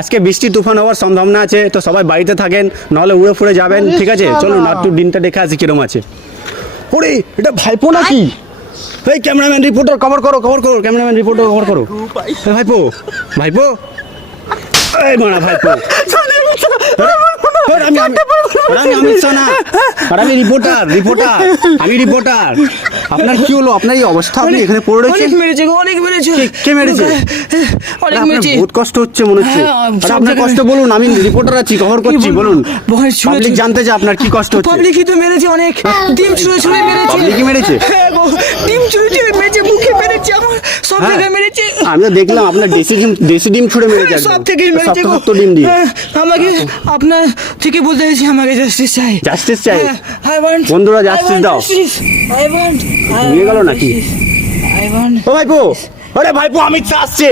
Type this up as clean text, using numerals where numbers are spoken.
আজকে বৃষ্টি তুফান হওয়ার সম্ভাবনা আছে, তো সবাই বাড়িতে থাকেন, নাহলে উড়ে ফুড়ে যাবেন। ঠিক আছে, চলুন একটু দিনটা দেখে আসি কিরম আছে। ওরে এটা ভাইপো নাকি? এই ক্যামেরাম্যান রিপোর্টার কভার করো, ক্যামেরাম্যান রিপোর্টার কভার করো। ভাইপো ভাইপো এই মারা ভাইপো, আমি রিপোর্টার। আপনার কি হলো? আপনার এই অবস্থা, আপনি এখানে পড়ে রয়েছেন। অনেক মেরেছে। কে মেরেছে? বহুত কষ্ট হচ্ছে মনে হচ্ছে। আপনার কষ্ট বলুন, আমি রিপোর্টার আছি, কভার করছি, বলুন। পাবলিক জানতে চায় আপনার কি কষ্ট হচ্ছে। পাবলিকই তো মেরেছে, অনেক ডিম ছুঁড়ে মেরেছে। পাবলিকই মেরেছে? ডিম ছুঁড়ে মেরেছে, মুখে মেরেছে, আমার সব জায়গায় মেরেছে। আমিও দেখলাম আপনার দেশি ডিম ছুঁড়ে মেরেছে, সব থেকে মেরেছে গো। ডিম দিয়ে। আমাকে আপনার থেকে বলতে চাইছি, আমাকে জাস্টিস চাই। জাস্টিস চাই? I want বন্ধুরা জাস্টিস দাও। নিয়ে গেল নাকি? ও ভাইপো, আরে ভাইপো, আমি আসছে।